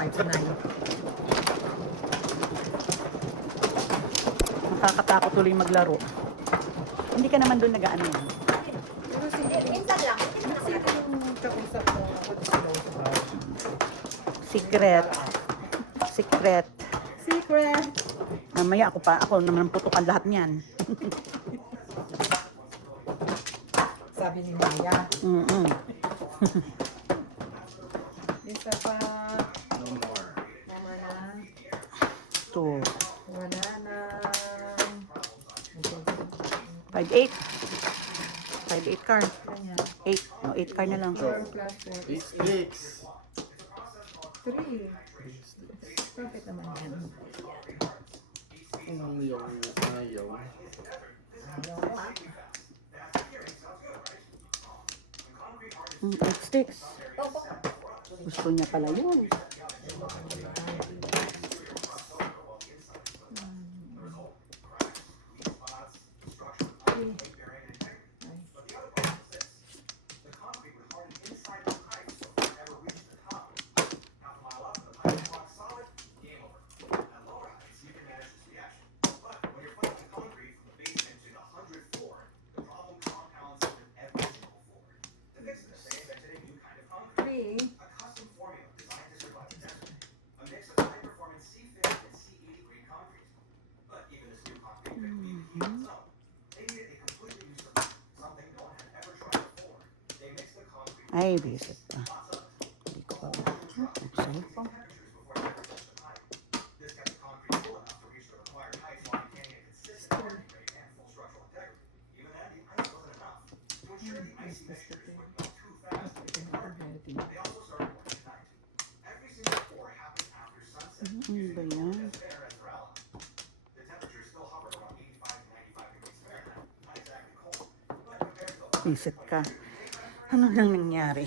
5 sa 9. Nakakatakot tuloy maglaro. Hindi ka naman doon nag-ano. Pero sige, Minsan lang. sino yung kausap mo? Secret. Secret. Secret! Mamaya ako naman ang putukan lahat niyan. Sabi ni Maya. Isa pa. No more. Mama na. So, Wala na. 5-8. 5-8 car. Kanya. 8. No, 8 car na lang. 4 plus 4. 8 sticks. 3. Perfect naman yan. Ayaw. Ayaw mo ah. 8 sticks. Gusto niya pala yun. Ay, visit pa. Hindi ko pa. Sorry po. Ano ba yan? Visit ka. Ano nang nangyari?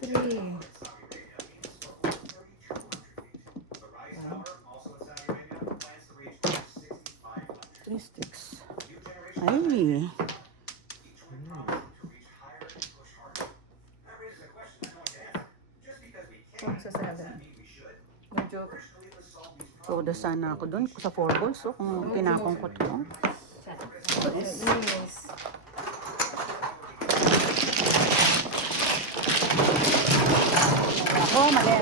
Three. Three sticks. Ay. Sa 7. Medyo Soda sana ako doon sa 4 balls. So, kung kinakongkot ko. yes. Ako, mali.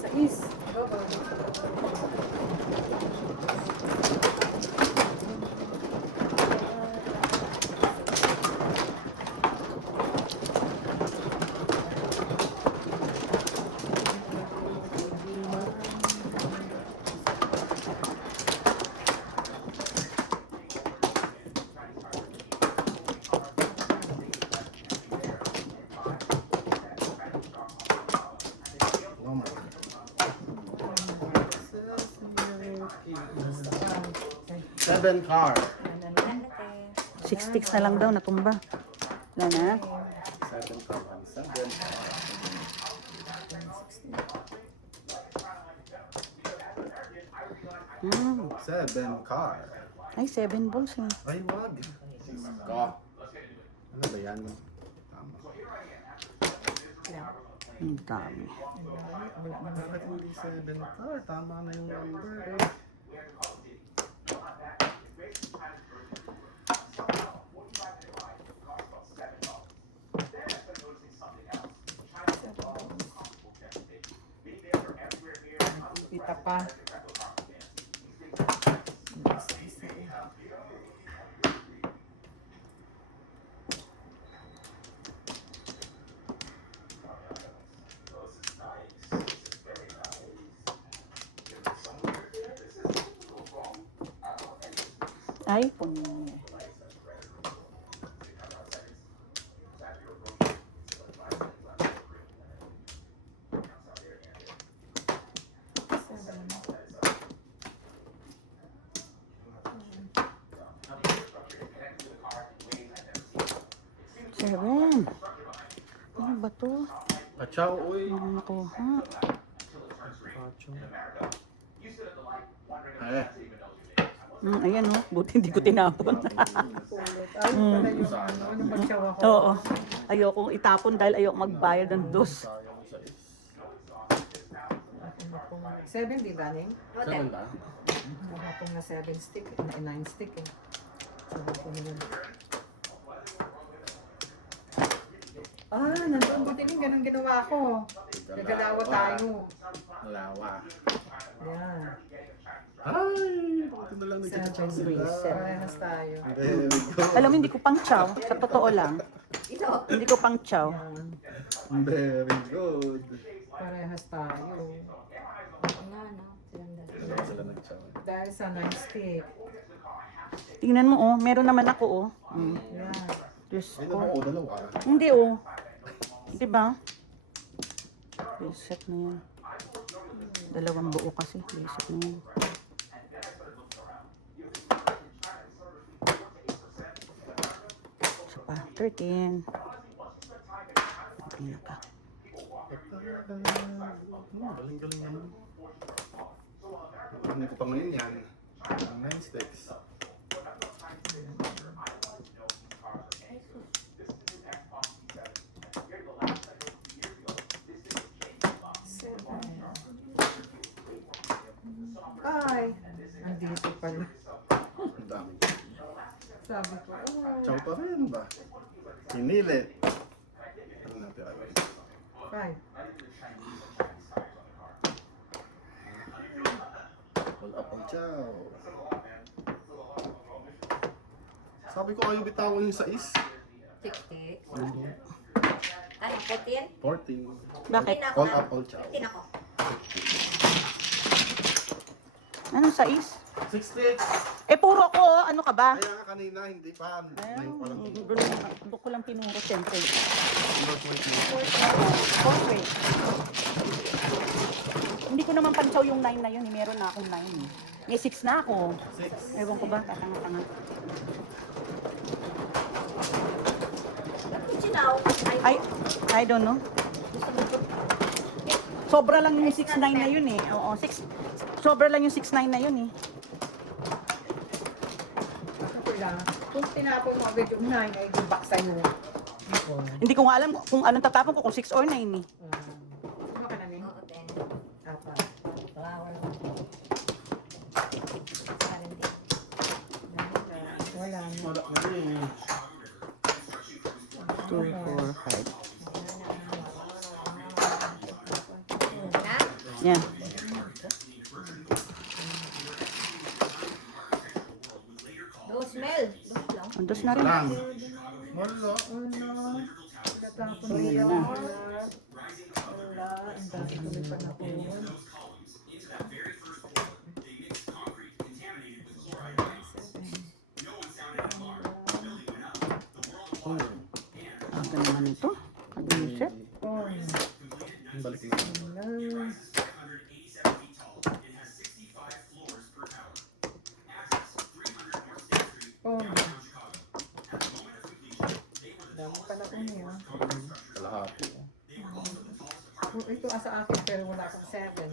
Sa is. Go, go, go. No more. 7 car. 6 sticks na lang daw, natumba. Wala na. 7 car. 7 car. Hmm. 7 car. Ay, 7 balls eh. Ay, wag. Ka. Ano ba yan? Tama. Ang dami. Bakit hindi 7 car? Tama na yung number eh. Kita pa. Ay, puno. 7. Ano ba to? Pachaw, uy. Ano nakuha? Pachaw. Eh. Ayan oh, buti hindi ko tinapon. Pulot. Ay, pala yung ano, yung magsawa ko. Oo. Ayokong itapon dahil ayok magbayad ng dos. Sayang sa is. 7, di ba, Ning? Saan ba? Nakapong na 7 stick, na 9 stick eh. Sabi ko nila. Nandun buti Ning, ganun ginawa ko. Nagalawa tayo. Malawa. Yan. Ay, bakit na lang nagkakachaw sila? Parehas tayo. Very good. Alam mo, hindi ko pang chow. Sa totoo lang. Hindi ko pang chow. Yan. Very good. Parehas tayo. Hindi sila nagchaw. Dahil sa 9 stick. Tingnan mo oh, meron naman ako oh. Yan. Diyos Ay, ko. naman o, dalawa. Hindi oh. Diba? Reset na yan. Dalawang buo kasi. Reset na yan. Isa pa. 13. Tingnan ka. Galing-galing naman. Hindi ko pa ngayon yan. Ang 9 sticks. Ay, nandito pala. Ang dami. Sabi ko, Chow pa rin ba? Hinili. Ano natin ay? 5. All up ang chow. Sabi ko ayaw bitawan yung sais. 60. Yung Ano, 14? 14. Bakit? All up all chow. 15 ako. Anong sais? 6 sticks. Eh, puro ako oh. Ano ka ba? Kaya nga kanina hindi pa. Ngayon pa lang. Doon ko lang tinuro, siyempre. Portrait. Portrait. Hindi ko naman pansaw yung 9 na yun. Meron na akong 9. May 6 na ako. 6. Ewan ko ba? Tatanga-tanga. Kuchinaw. I don't know. Sobra lang yung 6-9 na yun eh. Oo, 6. Sobra lang yung 6-9 na yun eh. Ako lang, kung tinapon mo agad yung 9, ay gibak sa'yo. Hindi ko nga alam kung anong tatapon ko, kung 6 or 9 eh. Ano ka na, Ning? Oo, 10. Apat. Wow. Wala. Wala na rin. 2, 4, 5. Na? Yan. Dos mel. Dos lang. Andos na rin. Lang. Wala. Natapon Ayun niya. na. Wala. Ang dami tuloy pa na po. Aga naman ito. Mag-reset. Balik na. Wala. Dami pala po niya. Kalahati. Ito sa akin pero wala akong 7.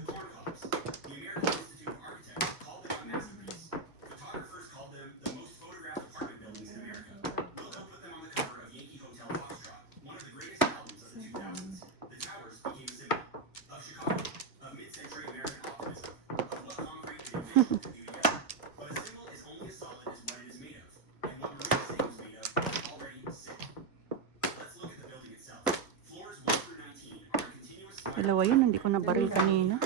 Dalawa yun, hindi ko nabaril kanina.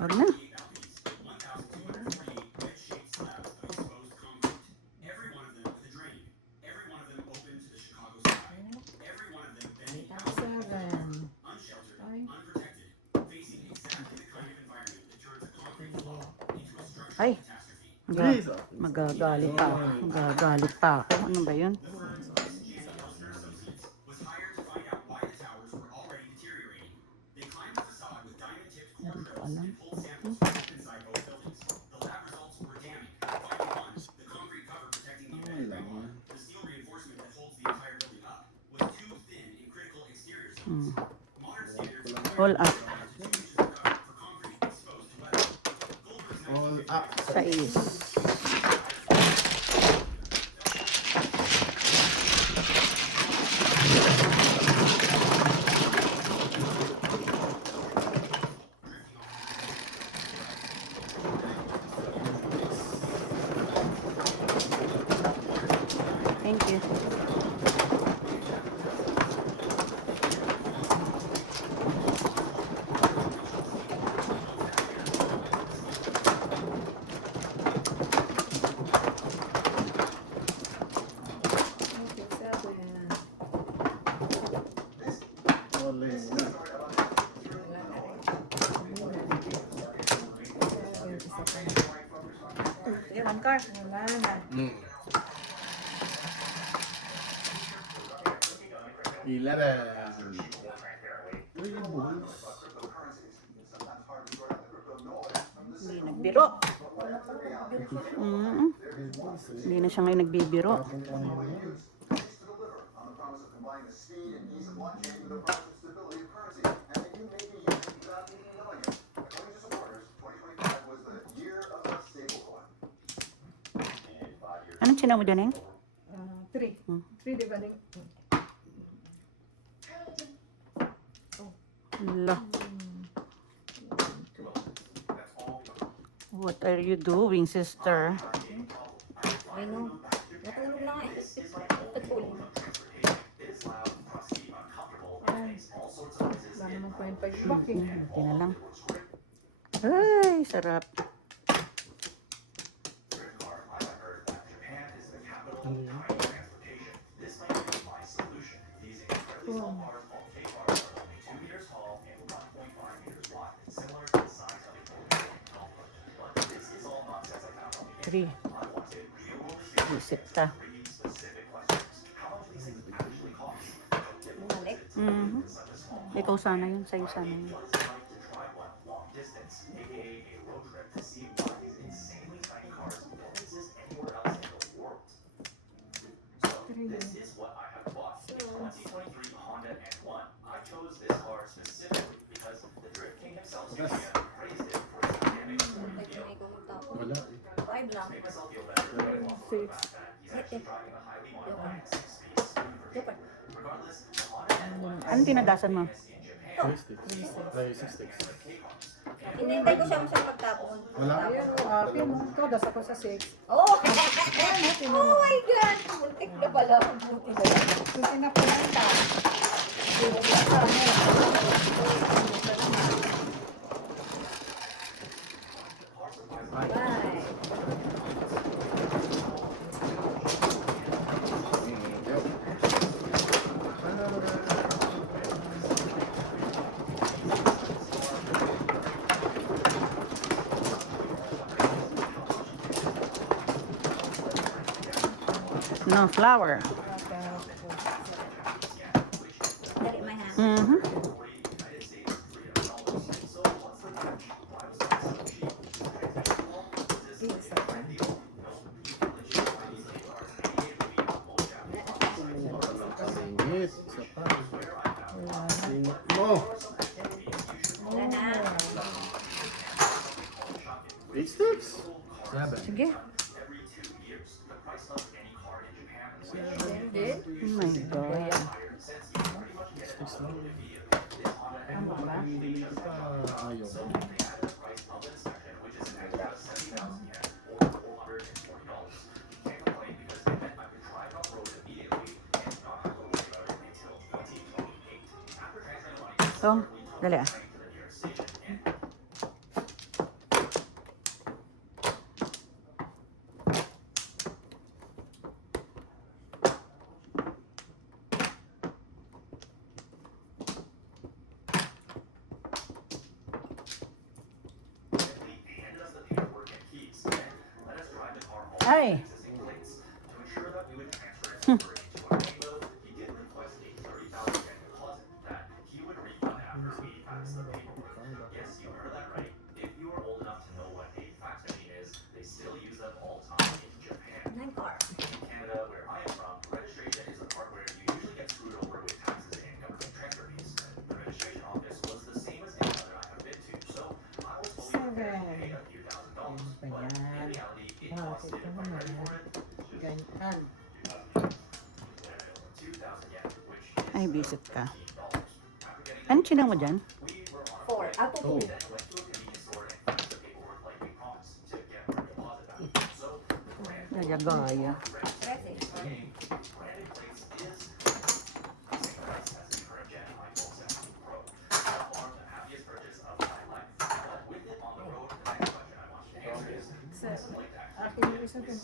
Huwag na. Ay, Please. Magagalit pa. Magagalit pa ako. Ano ba yun? Hindi ko alam. Okay lang yan. All up. All up. 6. Thank you. Okay, 7. All in. Wala na rin. 7, isa pa. One car. Wala na. Ilaran. Uy, boys. Hindi nagbiro. Hindi na siya ngayon nagbibiro. Tapong kanina yan. Anong sinaw mo dyan, eh? 3. 3 di ba din? La. What are you doing, sister? Ay no. Natulog na nga eh. Natulog. Wala naman 0.5 back eh. Hindi na lang. Ay, sarap. Ano yan? Three. Isip ta. Bumalik. Ikaw sana yun. Sa'yo sana yun. Ras. Like may kumutapos. Wala. 5 lang. 6. Dapat. Anong tinadasan mo? 6 sticks. Ay, 6 sticks. Hinintay ko siya magtapon. Wala. Ayun, akin. Ikaw, das ako sa 6. Oh! Oh my God! Muntik na pala. Buti na lang. Susi na po lang ta. Bye. No flour. Dali may ha. Singit. Isa pa. Singit mo. Wala na. 8 sticks. 7. Sige. Din. Oh my God. Sticks lang. Ano ba? Ayaw. So, dali ah. Ay! Nine car. Seven. Ano ba yan? Bakit ka naman? Ganyan. Ay, visit ka. Ano chinang mo dyan? 4. Ato 2. Gaya-gaya. 13. Akin yung isa dun.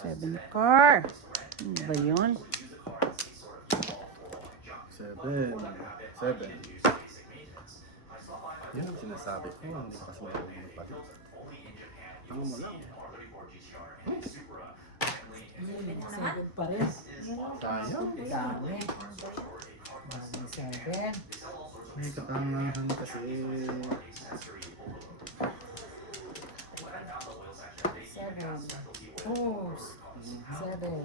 Seven car. Ano ba yun? 7. 7. Yan ang sinasabi ko. Hindi ko kasi marunong magpalit. Tango mo lang. Seven pa rin. Sayang. Dami. Dami seven. May katangahan kasi. Seven. Fours. Seven.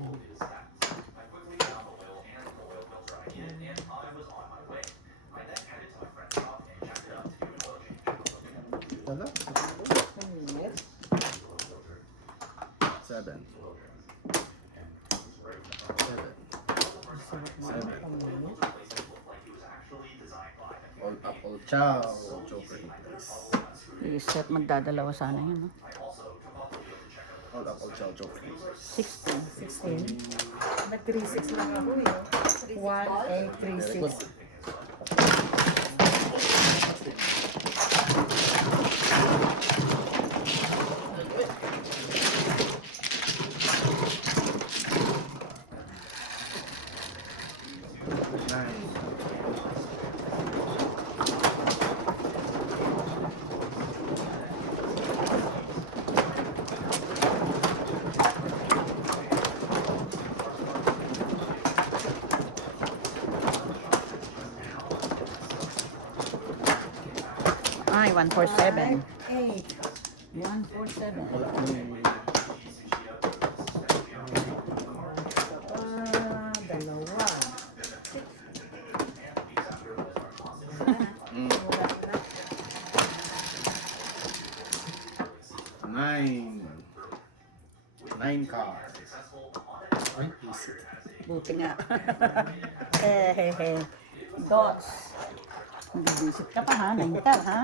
Tala? Ulit. 7. 7. All up, all chow. Joker English. Reset, magdadalawa sana yun, no? All up, all chow. Joker English. 16. 16. Nag-3-6 lang ako eh. 1, 8, 3, Very good. 6. Nine. Ay, 147. 8. 147. Wala akong Dalawa. Nine. 9 car. Ay, easy. Buti nga. Hehehe. Dots. Mag-visit ka pa ha? 9 ka ha?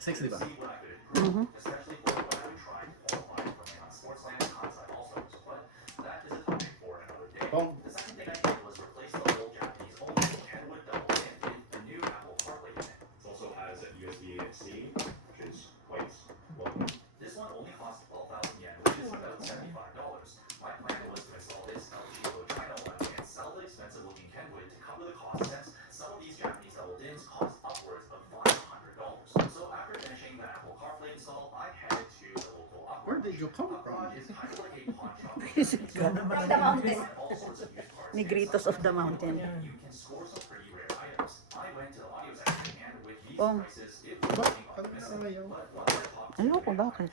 Six, di ba? Mhm. Pong. Where did you come from? Visit ka. From the mountain. Negritos of the mountain. Pong. Ba? Ano na ayaw? Ano ko, bakit?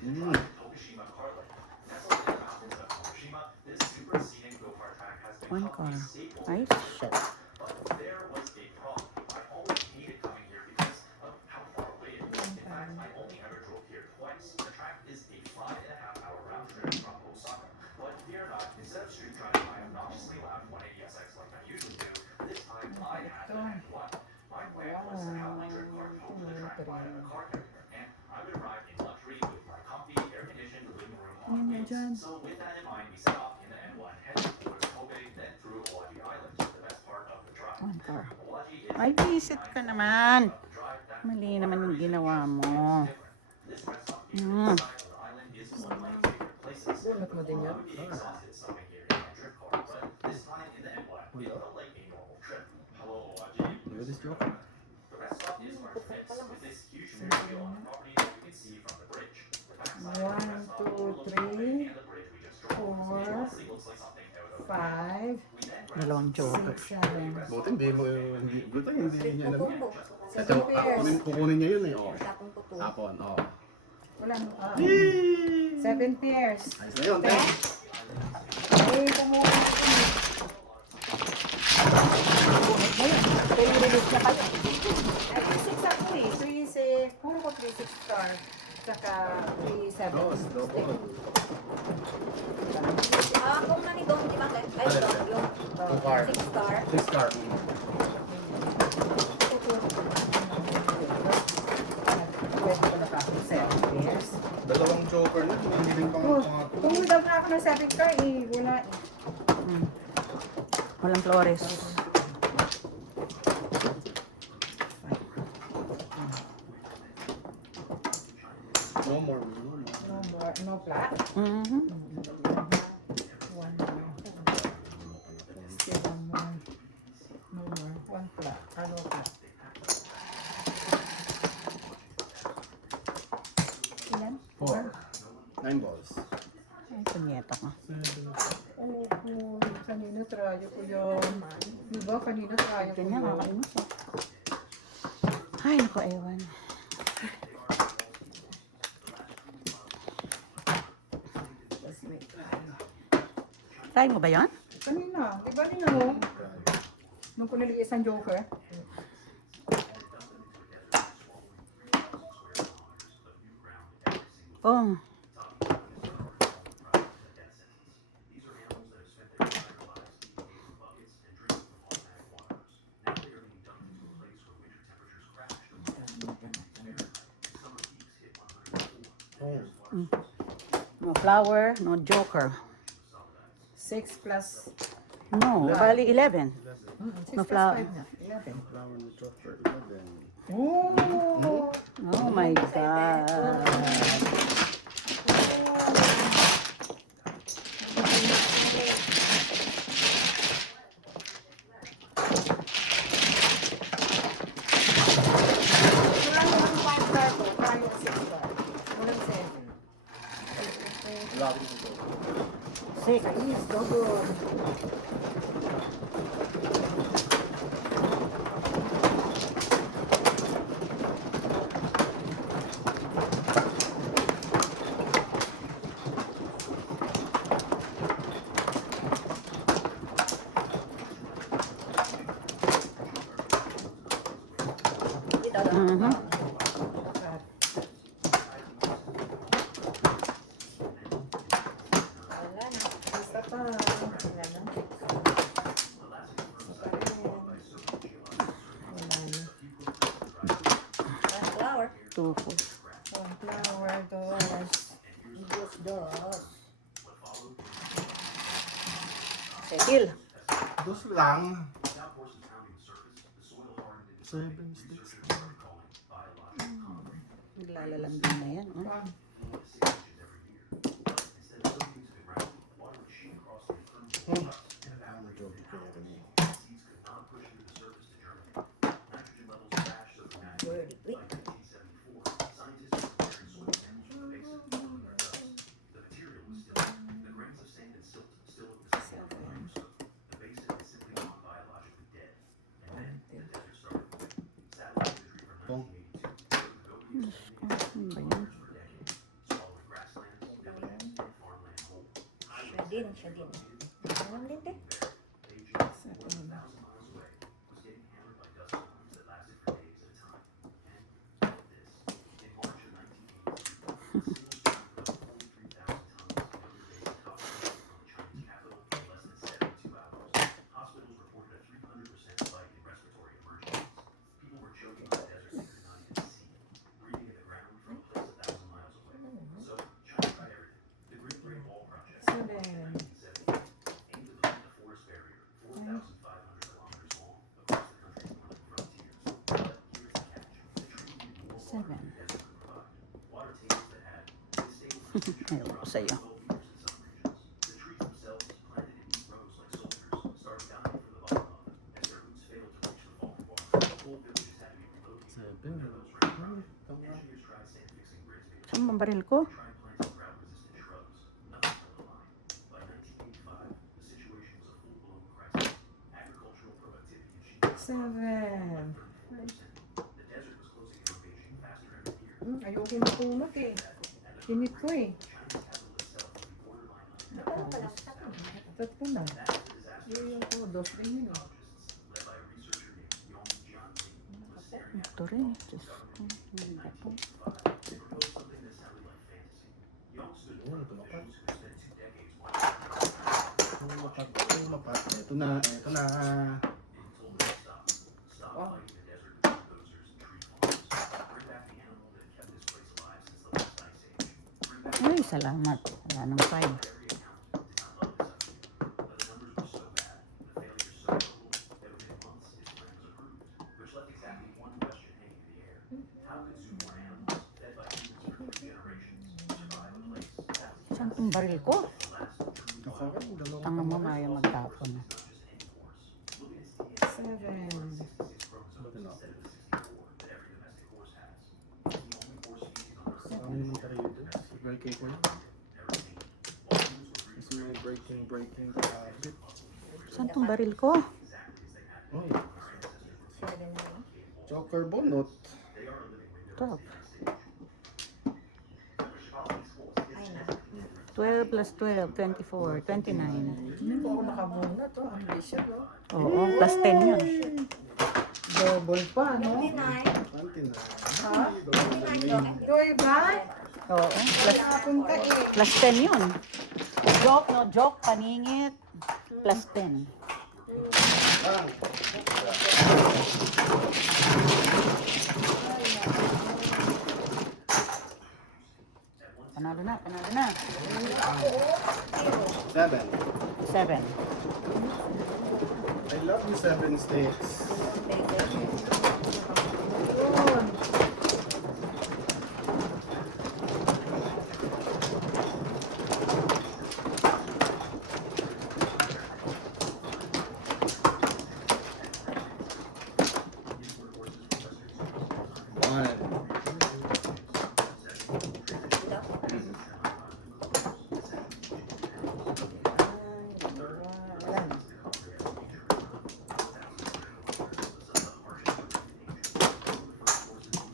Mm. One car. Ay, shit. Ano na dyan? One car. Ay, visit ka naman. Mali naman yung ginawa mo. Bunot mo din yan. Look at this joker. One, two, three, four, five, Dalawang joker. 6, 7. Buti hindi niya alam. Putumbo. Ito, kukunin niya yun eh. Oh. Tapong puto. Tapon, oh. Wala mo. 7 pairs. Ayos na yun, te. Ay, kumuha na ito. Release na kayo. Ay, 3, 6 ako eh. 3, 6. Puro ko 3, 6 star. Saka 3, 7. Kung nani doon, di ba? Ay, doon, yung 2 car. 6 star. 6 car. Pwede ko na pa ako 7 pairs. Dalawang joker na. Hindi rin pang mga Kung daw na ako ng 7 car, eh, wala eh. Walang Flores. no more. No more, no flat. Mhm. One more. Still one more. No more. One flat. Ano flat? Ilan? 4. 9 balls. Ay, punyeta ka. Ano po? Kanina tryo ko yun. Diba? Kanina tryo ko Ganyan, yun. kakainis eh. Ay, naku, ewan. Just wait. Try mo ba yan? Kanina. Di ba rin ako? Nung ko naliis ang joker. Oh. No flower, no joker. 6 plus... No, bali 11. 6 No plus flower. 5 na. 11. Flower ni joker. 11. Oh! Oh my God. Walang 5 star ko. Tayo 6 star. Walang 7. Flower ni joker. 6. Please, go good. Dito, doon. Mhm. Wala na. Isa pa. Wala na. One flower. 2, 4. One flower, doors. Dos, dos. Settle. Dos lang. 7 sticks. Naglalalambing na yan. Oh. One. Ano joker kaya rin eh. Very quick. Pong. Ano ba yan? Siya din. Alam din, te. Ayaw ko sa'yo. Seven. Tama. Saan ang baril ko? Seven. Ayoko makumat eh. Init ko eh. Tatlo na. Yung ko, dos din yun eh. Ito rin. Diyos ko. Ano ba to? Yun, tumapat. Tumapat. Ito na. Oh. Ay, salamat. Wala nang 5. Saan tong baril ko? Tanga mo maya magtapon. Seven. Breaking ko yun. Kasi may breaking habit. Saan tong baril ko? Oy. Joker bonot. 12. 12 plus 12, 24, 29. Hindi po ako nakabuna to. Ang bisyo to. Oo, plus 10 yun. Double pa, no? 29. Ha? Joy ba? Oo, plus, Nakapunta eh. plus 10 yun. Joke, no joke, paningit. Plus 10. Panalo na, panalo na. 7. 7. I love you, 7 sticks. Yun.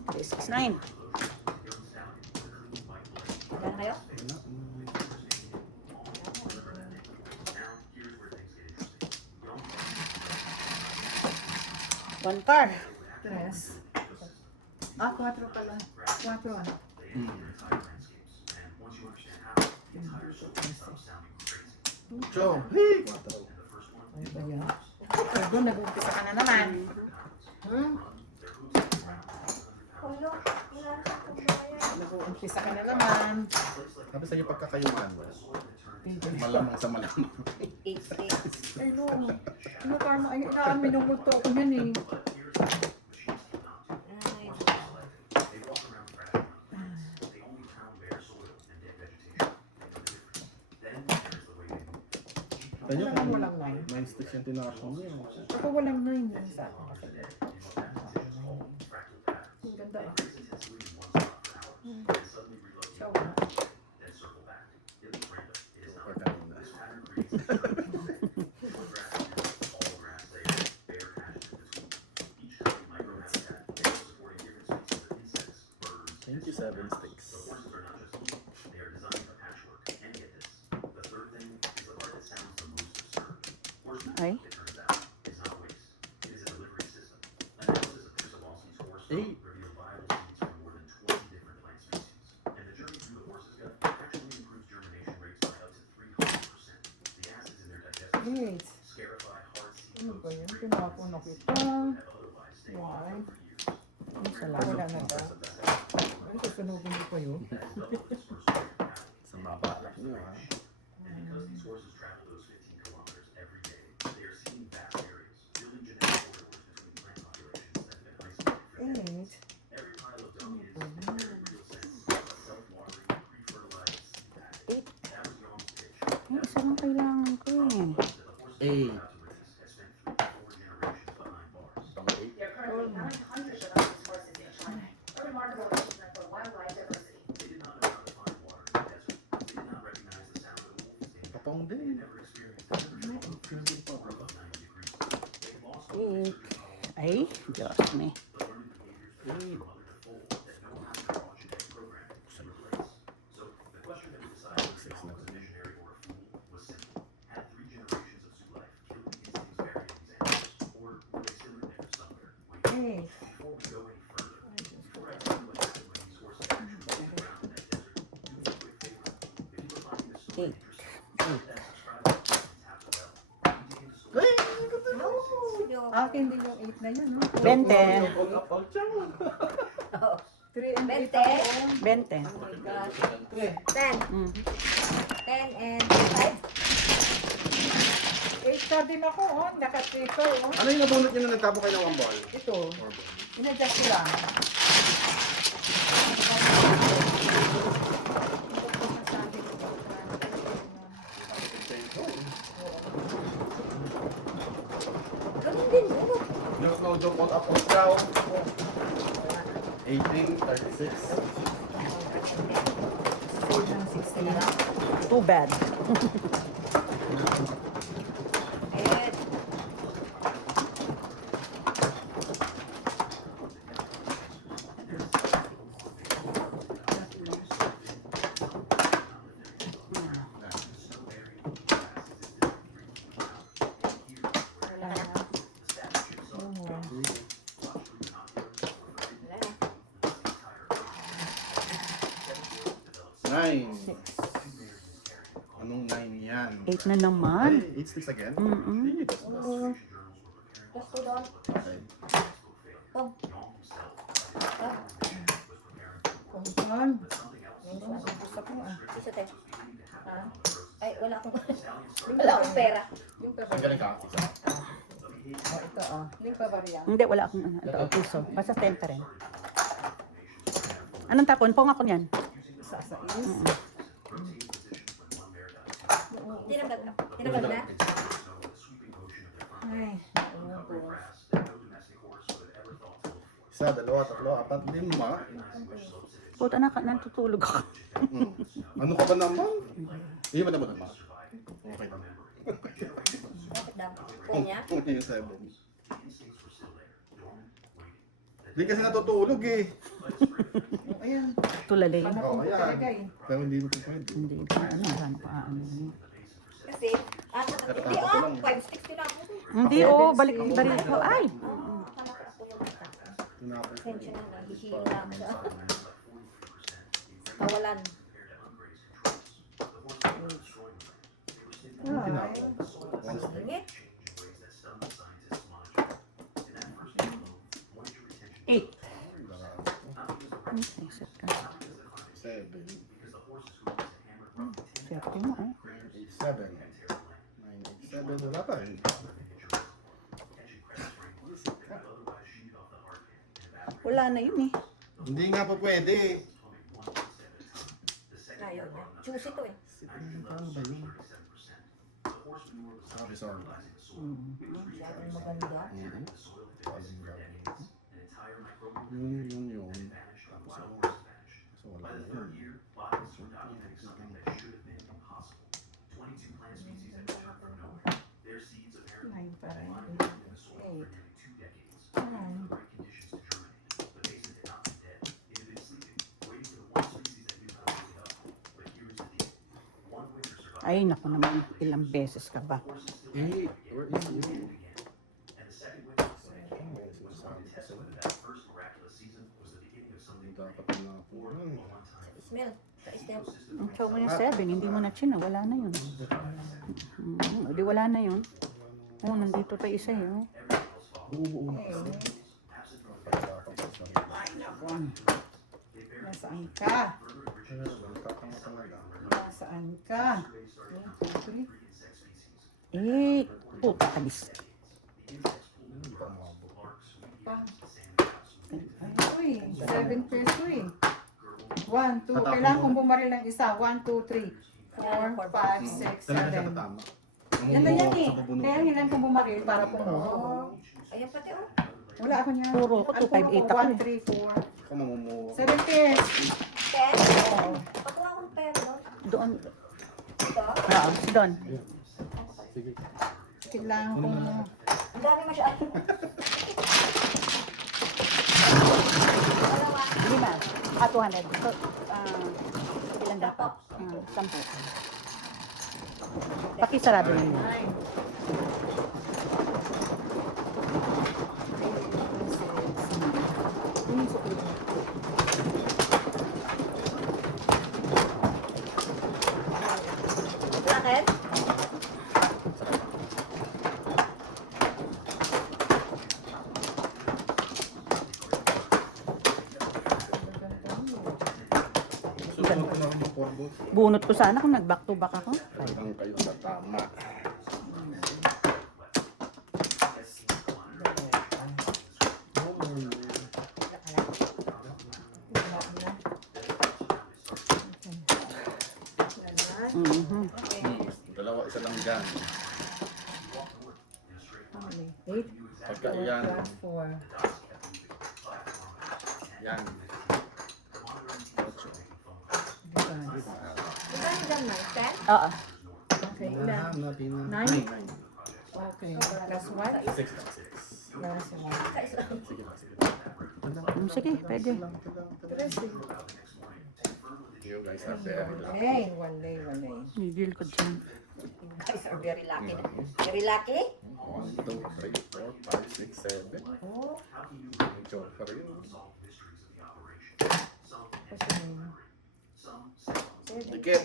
Okay, 6-9. Wala na kayo? One car. Tres. Ah, 4 pala. 4. Joe. Hey! Ano ba yan? Doon, nag-umpisa ka na naman. Ulo. Ilan sa kumbayan? Nag-umpisa ka na naman. Sabi sa'yo pagkakayuman. Malamang sa malamang. 8. Ay, no. Ano karma? Ay, minumuto ako yan eh. Kanya Walang 9. 9 sticks yung tinapon niya. Ako walang 9 yan sa akin. Ang ganda ah. Ciao. Joker kanina. Thank you, 7 sticks. Ay, 8. Great. Ano ba yan? Tinapon na kita. Why? ang salamat. Wala na ba? Ay, susunugin ko pa yun. Sa mabalak niyo, ha? Isa lang kailangan ko eh. 8. Kapong din. 8. Ay, Diyos me. 8. Eh, 8. akin din yung 8 na yun, no? 20. Oh, 3 and 8 20. ako. 20. Oh my gosh. 10. Mm. 10 and 5. 8 star din ako, oh. Naka-paper, oh. Ano yung nabunot nyo na nagtapo kayo ng 1 ball? Ito. Inadjust ko lang. Ganun din. Ano? Yung no-joke out up down. 18, 36. Save ng 60 na lang. Too bad. Eh, Wala na. wala. 9. Anong 9 yan? 8 na naman. Ay, 8 sticks again? Mm-mm. Hey, that's nice. Just hold on. Okay. Tom. Kumpon. Gusto ko, ah. Isa tayo. Ha? Ay, wala akong wala akong pera. Yung pa ba? Ang galing ka. Isa. Oh, ito, oh. Yung pa ba riyan? Hindi, wala akong ano. Ito, puso. Basta 10 pa rin. Anong tapon? Pong ako niyan. Isa sa is. Tinabag na. Tinabag na. Ay, Isa, dalawa, tatlo, apat, 5. Puta na, natutulog ako. Ano ka ba naman? Hindi ba naman naman? Okay naman. Bakit daw? Kung niya? Okay yung 7. Hindi kasi natutulog eh. ayan. Tulalay. Oh, Panatong ko ayan. talaga eh. Pero hindi na pwede. Hindi ko ano, saan pa ano. Kasi, hindi Ako lang. 5 sticks din ako. Hindi, oh, balik ko. Ay! Akala ko ako yung basta. Tinapos. Pasensya na, nahihila ako sa kawalan. Tinapos. 1 stick. Sige. 8. Set ka. 7. Set ko mo, eh. 7. 9, 8, 7. Wala pa rin. Wala na yun eh. Hindi nga po pwede. Ayaw niya. Juicy to eh. Paano ba yun? Sorry. Masyadong maganda. Yun. So wala na yun. Nine pa rin. 8. Ay, naku naman. Ilang beses ka ba? Eh, where is you? Dapat na po. Smell. Ka-step. Ang chow mo yung 7, hindi mo na china. Wala na yun. Di wala na yun. Oh, nandito pa isa eh. Oh. Buo. Nasaan ka? Nasaan ka? 1, 2, 3. 8. Puta, kabis. Uy, 7 peso eh. 1, 2. Kailangan kong bumaril ng isa. 1, 2, 3. 4, 5, 6, Talaga siya 7. tatama. Yan na yan eh. Sa pabunutan. Kaya hilan kong bumaril para pumuha. Oh. Ayan pati oh. Wala ako niya. Puro ako, 258 ako 1, 3, 4. Ikaw mamumuha. 7 pairs. Pen? Oo. Pakuha akong pen, no? Doon. Ito. Oo, doon. Sige. Kailangan kong... Ang dami masyado. Dalawa. 200. So, ilan dapat? 10. Pakisarado yun. 9. Bakit? Susunod ko na ng porbot. Bunot ko sana kung nag-back to back ako. Talagang kayo tatama. Mhm. Dalawa, isa lang dyan. 8 Pagka yan, 4. yan. 8. Magkano dyan, Mike? 10? Oo. Okay, ilan? Nine. Okay. Plus 1. 6 lang, 6. Plus 1. Sige lang, sige. Sige, pwede. You guys are very lucky. Hey, one day, one day. Gigil ko dyan. You guys are very lucky. Very lucky? 1, 2, 3, 4, 5, 6, 7. Oh. Joker yun. Dikit.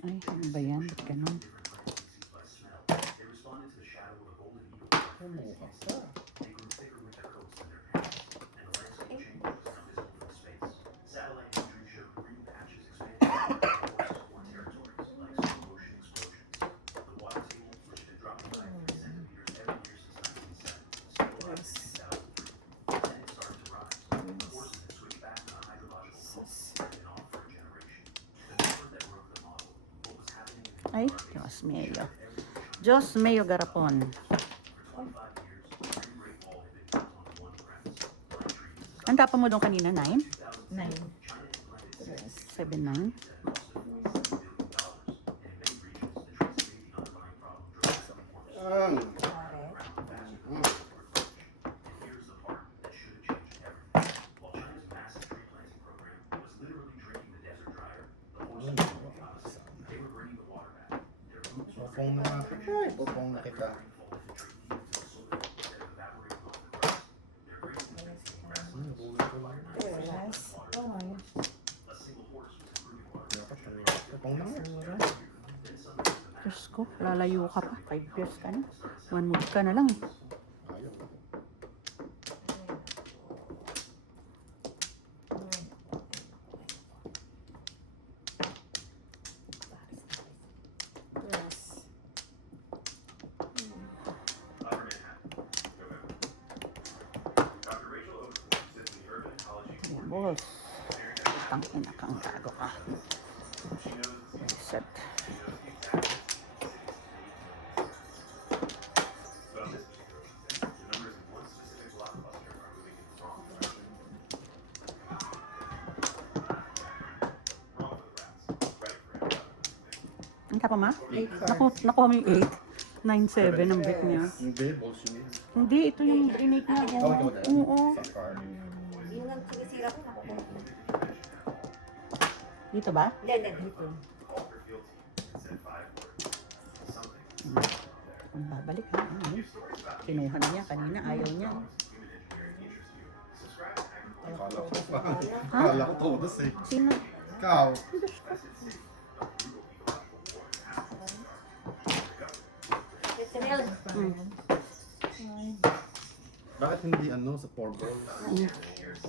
Ay, ano ba yan? Ba't ganun? Kumuha ka. Ay, Diyos mayo. Diyos mayo garapon. Ang tapa mo doon kanina? 9? 9. 7, 9? Ang. Pupong na nga. Ay, pupong na kita. Plus 1. Pupong na nga. Diyos ko, lalayo ka pa. 5 years ka na. 1 move ka na lang eh. Ayaw. Plus. Ayan, boss. Tangina kang gago ka. Set. Ang tapa ma? Nakuha mo yung 8. 9-7 ang bet niya. Hindi, balls yun. Hindi, ito yung innate niya. Oo. Sa card. Yun ang sinisira ko. Nakukuha. Dito ba? Hindi, dito. Ang babalik ha. Kinuha na niya kanina, ayaw niya. Akala ko pa. Akala ko todos eh. Sino? Ikaw. Chanel. Bakit hindi sa 4 balls?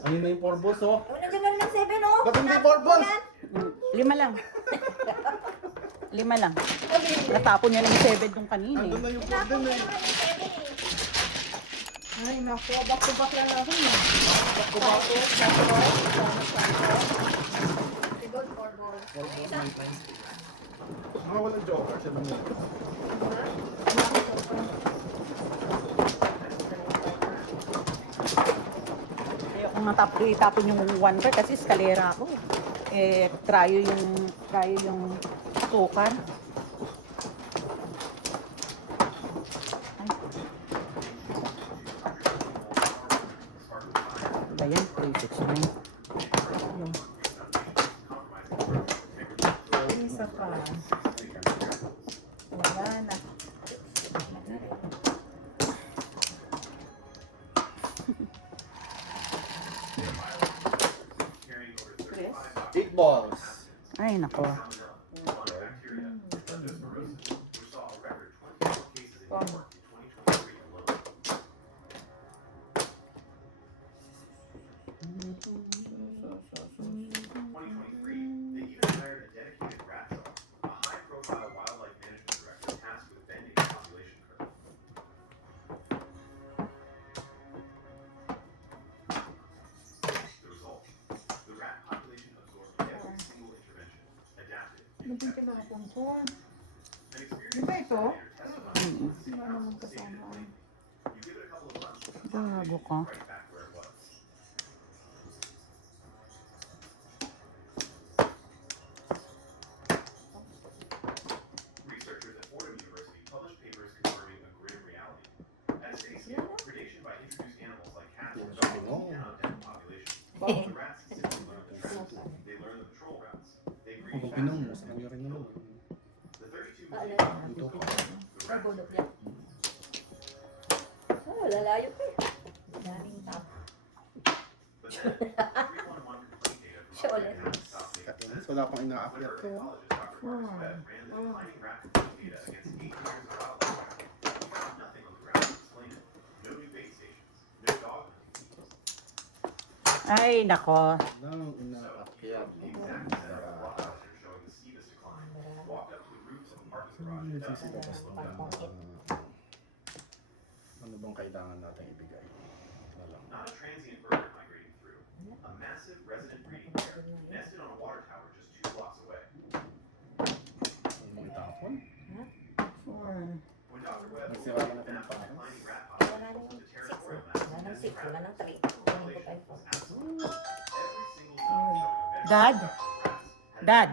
Ayun na yung 4 balls, oh. Oh, nandiyan na naman 7, oh. Ba't hindi 4 balls? Yan. 5 lang. 5 lang. Natapon niya ng 7 nung kanina eh. Andun na yung 4 Tapos din na eh. naman yung 7, eh. Ay, naku, back to back lang ako eh. Sigod, 4 balls. 4 balls, 9 times. Mga walang joker, 7 na. Ayoko nga tapon yung 1 card kasi eskalera ako. Trayo yung sukar. Ay. Ba yan? 369. Ayun. Isa pa. Wala na. Eight balls. Ay, nako. Ano ba yung kinakapunpon? Di ba ito? Wala naman kasama. Gago ka. Researchers at Fordham University published papers confirming a grim reality. At its base, predation by introduced animals like cats and dogs can outdent the population. The rats simply learn the traps. They learn the patrol routes. They breed Kung pinang mo, faster. sa kanya rin naman. The 32 Ano? Ito ko. Ang gulot niya. Oh, lalayo pa eh. Daming tap. But then, 311 complaint data from Siya ulit. Katinis, wala pang ina-apply ko. Dr. Marcus Webb ran the declining rat complaint data against 8 years of wildlife. He found nothing on the ground to explain it. No new bait stations. No dog hunting. Ay, nako. Nang ina-apply. The exact center of the rock cluster showing the steepest decline. Walked up to the roofs of apartment garages. Ano bang kailangan natin ibigay? Ito lang. Not a transient bird migrating through. A massive resident breeding pair nested on a water tower just 2 blocks away. Ano mong itapon? When Dr. Webb Nagsira ka na mapped the ng declining rat Wala populations nang to 6. territorial Wala nang maps, 6. Wala nang 3. population was absolute. Every single zone showing a Dad? vegetable rats had Dad?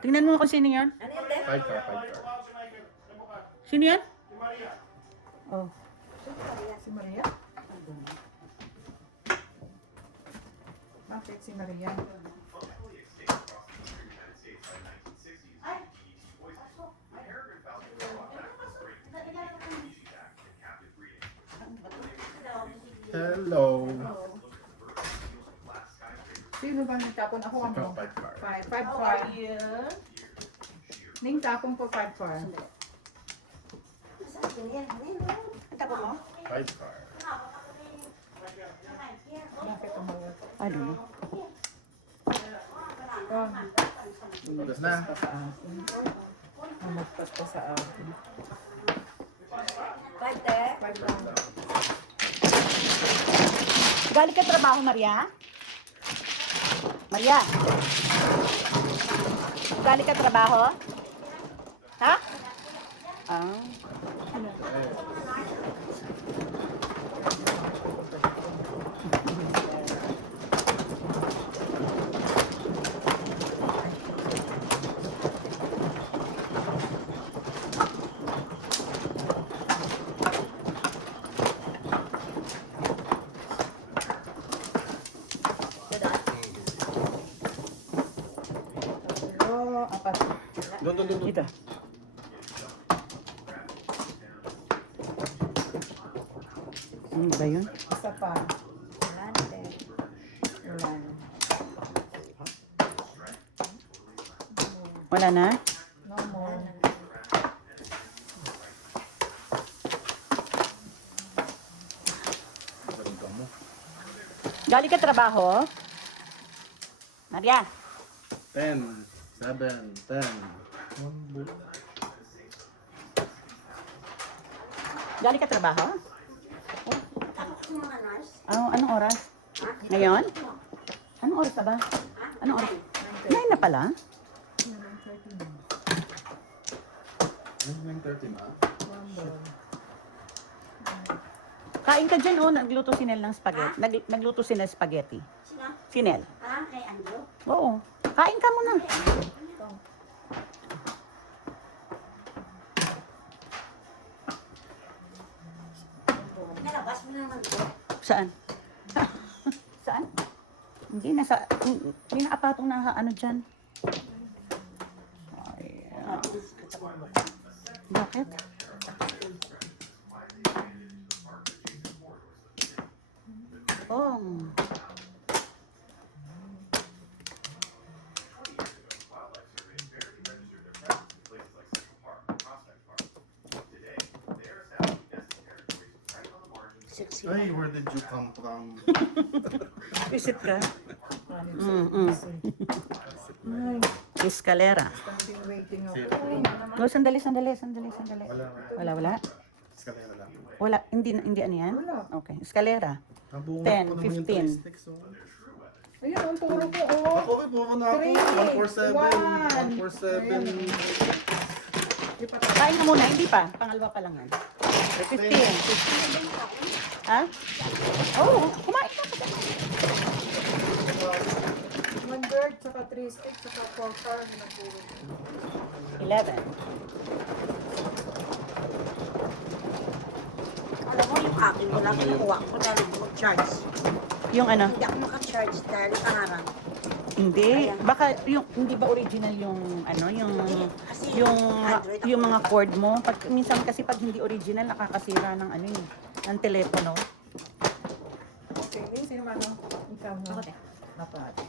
Tingnan mo kung sino yan. Ano yan, Dad? 5 car, 5 car. Sino yan? Oh. Si Maria? Bakit si Maria? functionally extinct across the eastern United States by the 1960s due to DDT poisoning. The peregrine falcon was brought back to the spring due to species act and captive breeding. Hello. Sino ba nagtapon? Ako ang Ikaw, 5 car. 5 car. Ning tapon ko 5 car. Saan yan? Ano yan? Tapos mo? 5 car. Bakit tumawag? I don't know. Oh, Tapos na. umagpas pa sa akin. 5, te. 5 lang. Galing ka trabaho, Maria? Maria? Galing ka trabaho? Ha? Ah. Pero, apat. Doon. Ito. Ano ba yun? Isa pa. Wala na, te. Wala na. Wala na? No more. Galing ka trabaho? Maria, 10, 7, 10. One book. galing ka trabaho? Yung mga nurse. Anong oras? Ngayon? Anong oras na ba? Anong oras? 9 na pala? 9:30 na. Kain ka dyan, oh. Nagluto si Nel ng spaghetti. Nagluto si Nel spaghetti. Sino? Si Nel. Kay Andrew. Oo. Kain ka muna. Nalabas mo naman ito. Saan? Saan? Hindi, hindi nakapatong na ano dyan. Ay, bakit? Oh. Sexy. Ay, where did you come from? Visit ka? Escalera. No, sandali. Wala. Escalera lang. Wala, hindi ano yan? Okay, escalera. 10, 15. Ayun, ang turo ko, oh. Ako, puro na ako. 147. 147. Kain ka muna, hindi pa. Pangalawa pa lang yan. 15. Ha? Oo, kumain ka pa. One bird, saka 3 sticks, saka 4 star. 11. Alam mo, yung akin mo lang kinuha ko dahil hindi mag-charge. Yung ano? Hindi ako maka-charge dahil kaharang. Hindi. Baka yung hindi ba original yung ano, yung yung mga cord mo. Pag minsan kasi pag hindi original nakakasira ng ano yun, ng telepono. Okay, sino man, no? Ikaw, no? Ako, te. Dapat.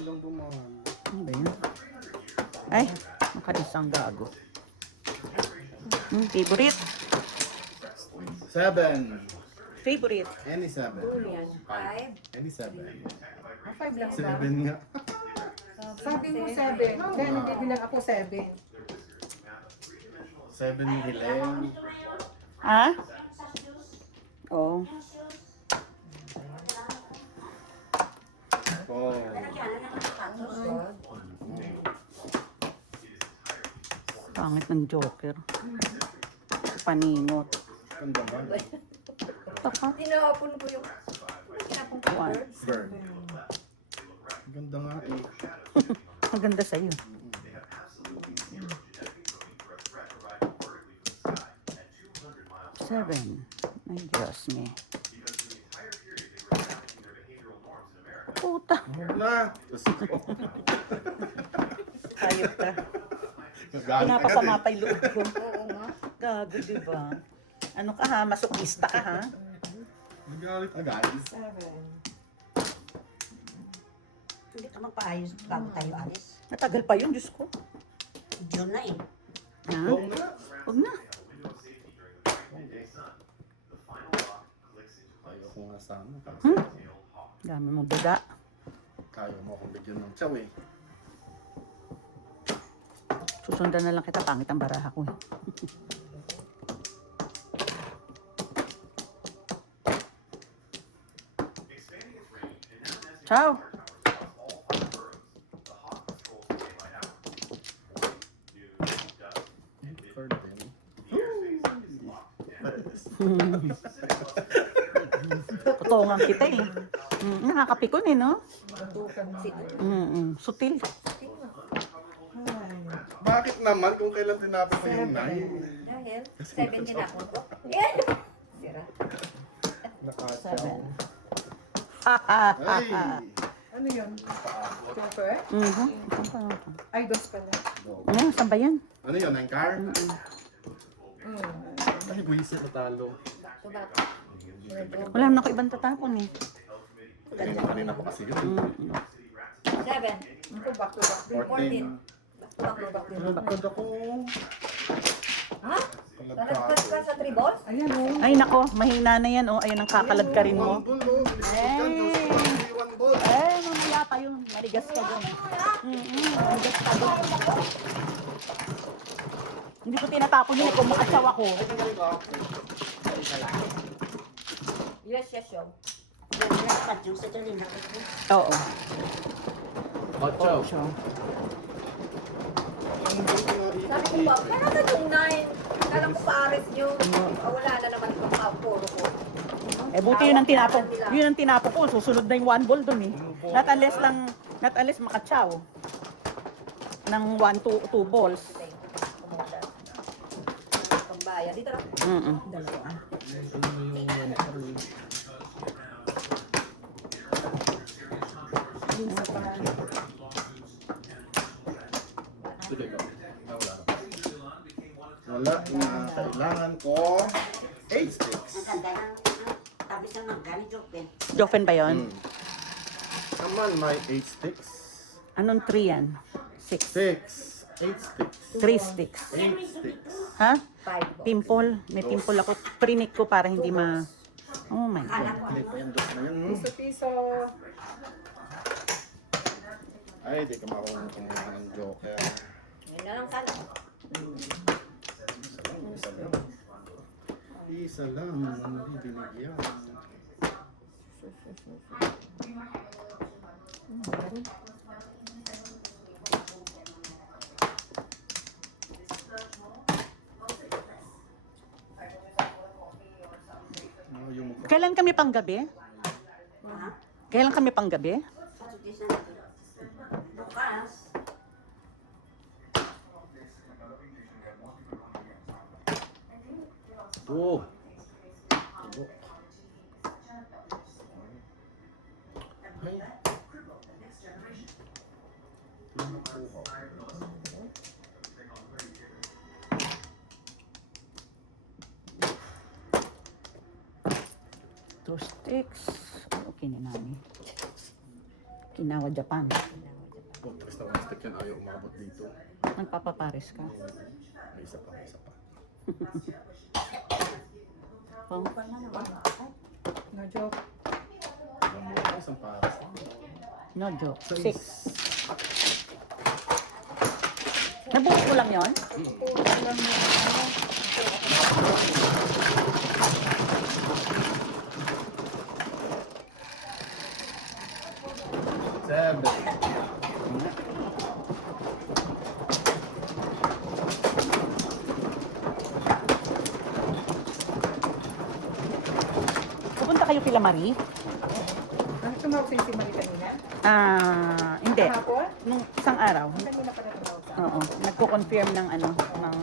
Walang dumaan. Ano ba yun? Ay, makaisang gago. Favorite? 7. Favorite. Any 7. Yan. 5. Any 7. 5 lang ba? 7 nga. Sabi mo 7. Then, hindi bilang ako 7. 7 ni Helen. Ha? Oo. Oh. Pangit ng Joker. Paningot. Ganda ba? Tapat. Tinapon ko yung... Tinapon ko yung bird. Bird. Ganda nga eh. Maganda sa'yo. Seven. Ay, Diyos me. Puta. Huwag na. Hayop ka. Nagalit Pinapasama pa yung loob ko. Gago, diba? Ano ka ha? Masokista ka ha? Nagalit na guys. 7. Hindi ka magpaayos bago tayo alis. Matagal pa yun, Diyos ko. June na eh. Ha? Oo nga. Huwag na. Ayaw ko nga sana. Dami mo daga. Kaya mo akong bigyan ng chow eh. Susundan na lang kita. Pangit ang baraha ko eh. Ciao! Tutungan kita eh. Nakakapikon eh, no? Sutil. Bakit naman kung kailan tinapos mo yung 9? Dahil 7 tinapon ko. Sira. Nakachaw. Ah. Ay! Ano yun? Joker? Ay, dos pala. Ano, saan ba yan? Ano yun? Ang car? Ay, buwisit na talo. Wala naman ako ibang tatapon eh. Kanina pa kasi yun. 11. Ako, back to back. 14. 14. Back din. Nalagkad ako. Ha? Nalagkad. Talagpas ka sa 3 balls? Ayan oh. Ay nako, mahina na yan oh. Ayun ang kakalad ka rin mo. One ball, oh. Bilis one ball. Eh, mamaya pa yung maligas ka doon. Maligas ka doon. Hindi ko tinatapon yun eh, kung makatsaw ako. Yes, show. Oo. Macho. Sabi ko pa, pero na yung 9. Kala ko pares nyo. Wala na naman itong puro ko. Eh buti yun ang tinapon. Yun ang tinapon ko. Susunod na yung one ball doon eh. Not unless makatsaw. Ng 1, 2 balls. Pambaya. Dito lang. Dalawa. Wala na. Kailangan ko 8 sticks. Jofen ba yun? Naman may 8 sticks. Anong 3 yan? 6. 8 sticks. 3 sticks. 8 sticks. Ha? 5 balls. Pimple. May pimple ako. Prinik ko para hindi ma... Oh my God. Hindi pa yung dos na yun. Piso-piso. Ay, di ka makuha ng joker. Yun na lang sana. Isa lang. Isa lang. Hindi binigyan. Yung Kailan kami panggabi? Kailan kami panggabi? oh. Ay. Two sticks. Okay na namin. Kinawa Japan. Oh, basta one stick yan ayaw umabot dito. Nagpapapares ka. May isa pa, may isa pa. Oh. No joke. Alam mo, isang paras. No joke. 6. 6. Nabuo ko lang yun? Pupunta kayo kila Marie? Ano tumawag sa'yo si Marie kanina? Hindi. Hapon? Nung isang araw. Kanina pa na tumawag sa Oo. Nagko-confirm ng ng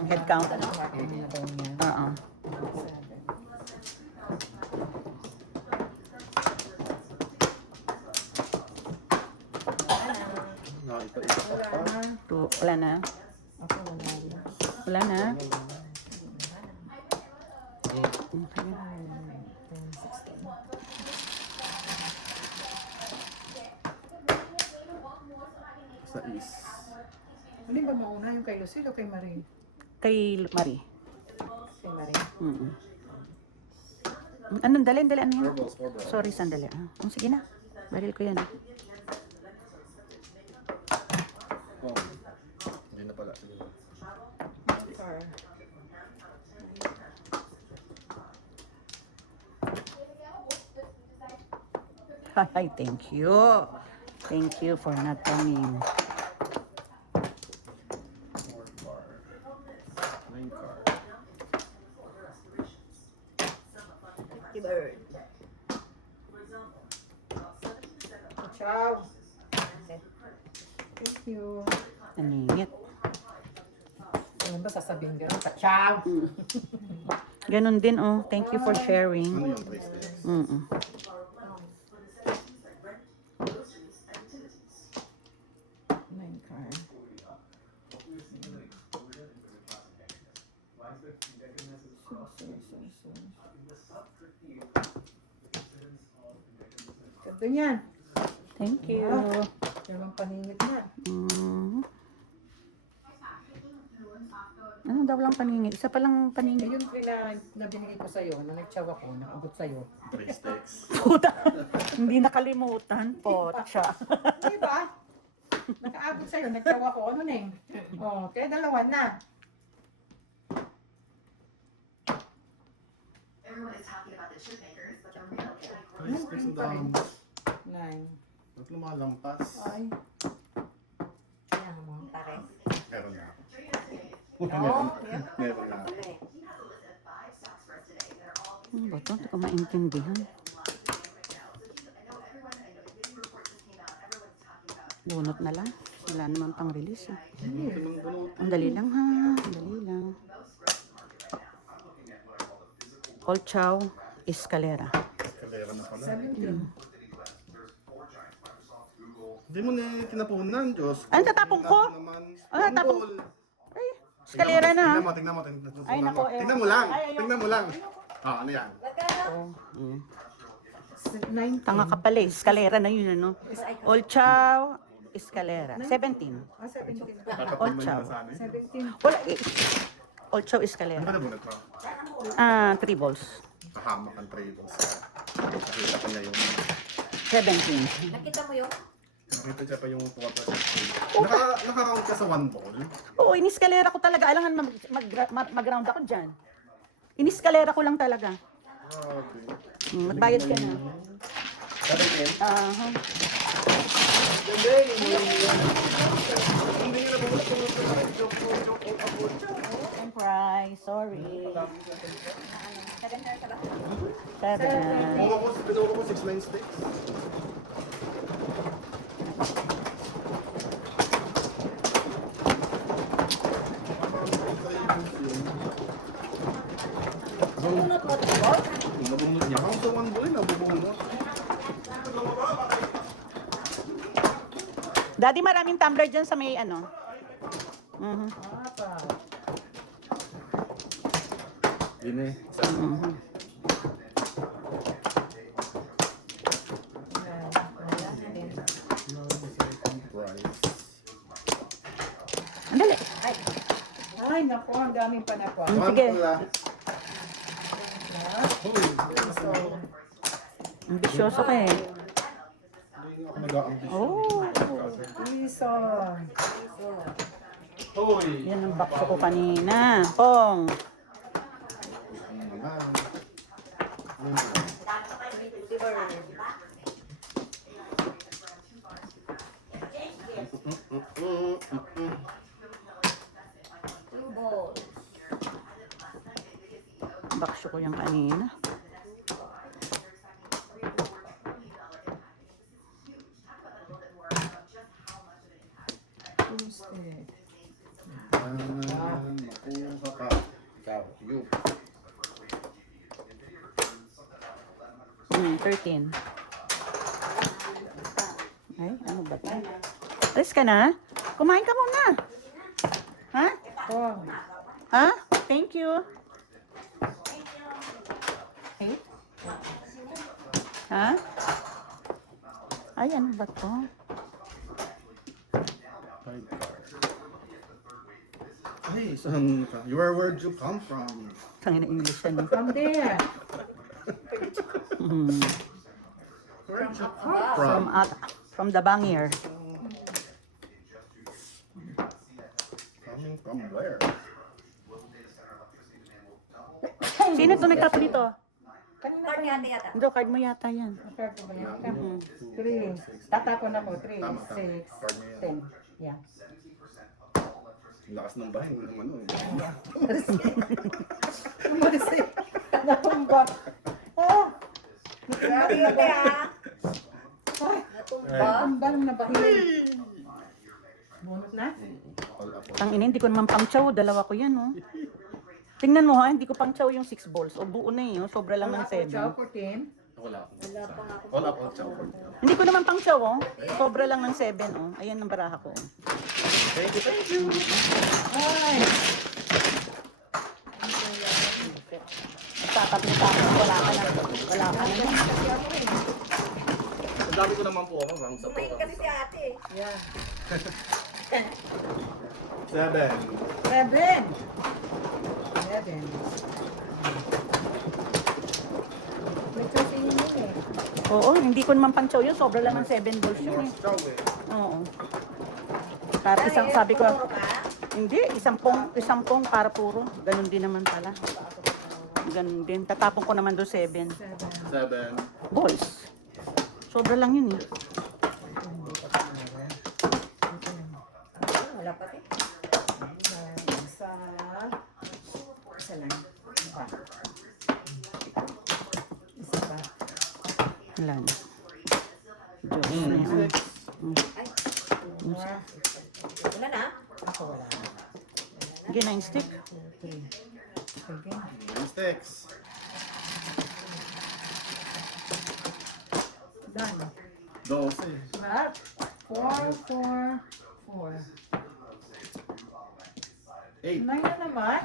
head count. akin na daw niya. Oo. Nakita-isa pa Wala pa. na. Wala na. Ako wala rin. Wala na. Sa is. Hindi ba mauna yung kay Lucille o kay Marie? Kay Marie. Kay Marie. Mm. Anong dali? Ano yun? 4 balls, 4 balls. Sorry, sandali. Sige na. Baril ko yan. Oh. Hindi na pala. Sige. Car. Hi, thank you. Thank you for not coming. 4 car. 9 car. Bird. Ciao. Thank you. Naningit. Ano ba sasabihin gano'n? Ciao. Ganun din, oh. Thank you for sharing. Ano yung bracelet? Mm-mm. Nine car. Ganda niyan. Thank you. Yung paningit na. Mhm. Ano daw lang paningin? Isa pa lang paningin. Yung na binigay ko sa'yo, na nagtsawa ko, naabot sa'yo. 3 sticks. Puta. Hindi nakalimutan po. Siya. Diba? Nakaabot sa'yo, nagtsawa ko. Ano Neng? Oh, kaya dalawa na. Everyone is talking about the chip makers, but the real 3 sticks ang dami. 9. Ba't lumalampas? Ay. Kaya mga pares. Meron na. Oo. Meron na. Ano ba ito? Hindi ko maintindihan. Bunot na lang. Wala naman pang release. Eh. Ang dali lang ha. Ang dali lang. Old Chow Escalera. Kalera na pala. 17. Hindi mo na tinapunan, Diyos. Ano, tatapon ko? Naman. Ano, tatapon? Ball. Ay, Escalera na ha. Tingnan mo. Tingnan mo. Ay, nako, eh. Tingnan mo lang. Ay, ayoko. Tingnan mo lang. Ah, ano yan? Magkano? 19. Tanga ka pala eh. Escalera na yun ano. Old Chow Escalera. 17. Ah, 17. Tatapon mo Chow. yun sa amin. 17. Wala eh. Old Chow Ano Escalera. ba nabunod ko? 3 balls. Kahamak ang trades. Nakita ko niya yung... 17. Nakita mo yun? Nakita niya pa yung 4%. Naka-round ka sa 1 ball. Oo, iniskalera ko talaga. Alangan mag-round ako dyan. Iniskalera ko lang talaga. Grabe. Magbayad ka na. Aha. I'm price. Sorry. 7. Binuha ko 6-9 sticks. Bunot mo ito? Nabunod niya. Ako sa 1 ball, nabubunod. Daddy, maraming tumbler dyan sa may ano. Mhm. Yun eh. Mhm. Price. Andali. Ay, naku, ang daming panakwa. Sige. Ambisyoso ka eh. Ako nag-aambisyon. Oh, Piso. Hoy! yan ang bakso ko kanina. Pong. Two balls. Bakso ko yung kanina. Tuesday. Makuha ka. Ikaw, you. 13. Ay, ano ba ito? Alis ka na? Kumain ka muna. Ha? Oh. Ha? Thank you. Okay. Ha? Ay, ano ba ito? Ay, saan ka? Where'd you come from? Tangin na English yan. From there. Hmm. Where'd you come From, from? from the Bangier. Coming from where? Sino ito nagtapon dito? Kanina Card ni ate yata. Hindi, card mo yata yan. Fair ko ba yan? 3. Tatapon ako. 3, Tama, 6, Card mo yan. 10. Yeah. Ang lakas ng bahay mo naman. Umalis eh. Natumba. Oh, Grabe ate ha. Natumba. natumba nung nabahil. Bunot na? Tangina, hindi ko naman pang-chow. Dalawa ko yan, oh. Tingnan mo ha, hindi ko pang-chow yung 6 balls. O buo na yun, sobra lang ng 7. Chow 14. Wala akong Wala pa nga ako. Wala akong chow. Hindi ko naman pang-chow, oh. Sobra lang ng 7, oh. Ayan ang baraha ko, oh. Thank you. Ay. Tapat mo sa akin, wala ka na. Wala ka na. dami ko naman po ako. Bang sa Kumain kasi si ate. Yan. 7. 7. 7. May choosing yun eh. Oo, hindi ko naman pang chow yun. Sobra lang ng 7 balls yun eh. Chow eh. Oo. Para isang, sabi ko, Puro ka? hindi, isang pong para puro. Ganun din naman pala. Ganun din. Tatapon ko naman doon 7 7. balls. Sobra lang yun eh. Wala pa rin. Isa. Isa lang. Isa. Isa pa. Wala na. Diyos na yan. Ay, wala na. Ako wala. Sige, 9 stick. 3. Sige. Sticks. Done. 12. Mark. 4, 4, 4. 8. 9 na naman.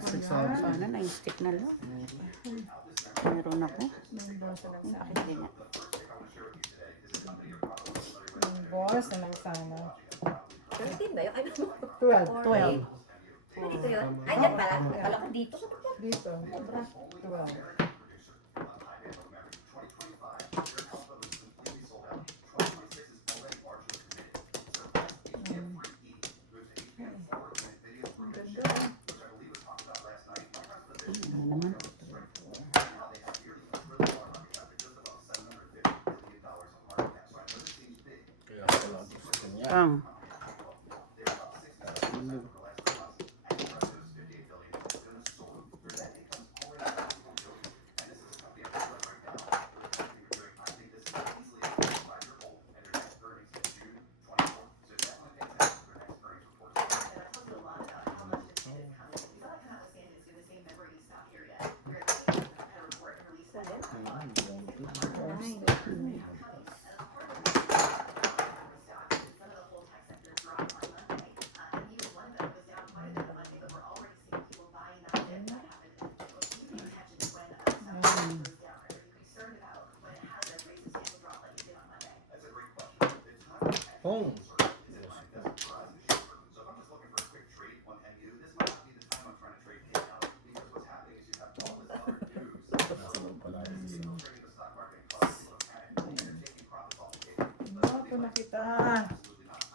6 Sana 9 stick na lang. Meron ako. Boss na lang sa akin. Hindi nga. Boss na lang sana. 13 ba yun? Ay, 12. 12. dito yun. Ay, dyan pala. Akala ko dito. Sa pagkat. Dito. 12. Ano naman? Kaya pala gusto niya. Ang. Home. Ito na kita.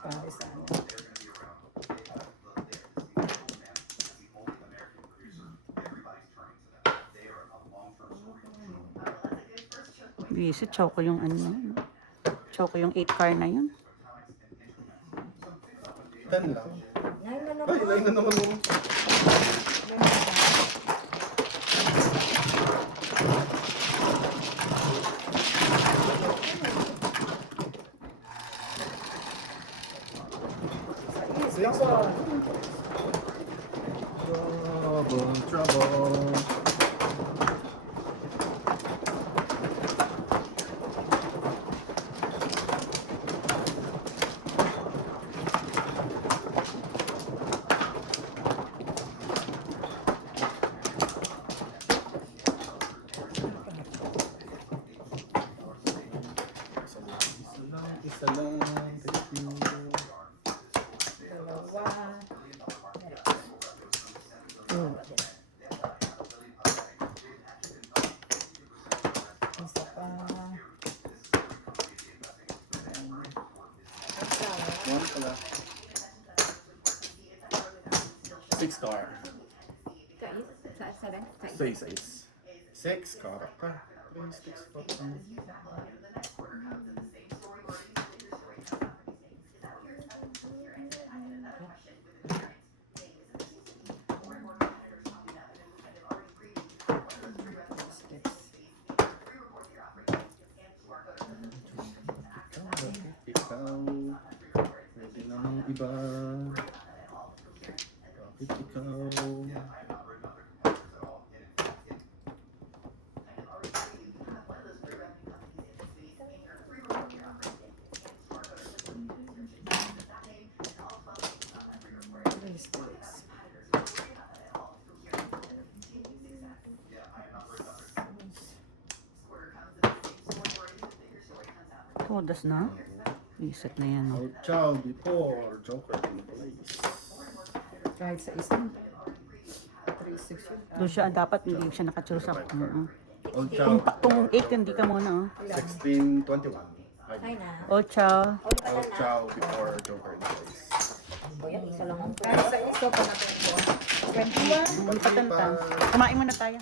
Pare sana. Visit, chow ko yung ano. Chow ko yung 8 car na yun. 10 lang. 9 na naman. Ay, 9 na naman mo. Six. Trouble. Isa lang. Thank you. Dalawa. Isa pa. One pala. 6 car. Sa 7? 6. 6 car. 6 car. Ikaw. Pwede namang iba. Bakit ikaw? das na? Reset na yan. Old Chow before Joker in place. Kahit sa isang 3-6 yun. Doon siya, dapat hindi siya nakachusak. Old Chow, Kung 8, hindi ka muna. 1621. Ay na. Oh, ciao. All pala Old na. Chow before Joker in place. O yan, isa lang ang Kahit sa iso pa natin po. 21. Patanta. Kumain muna tayo.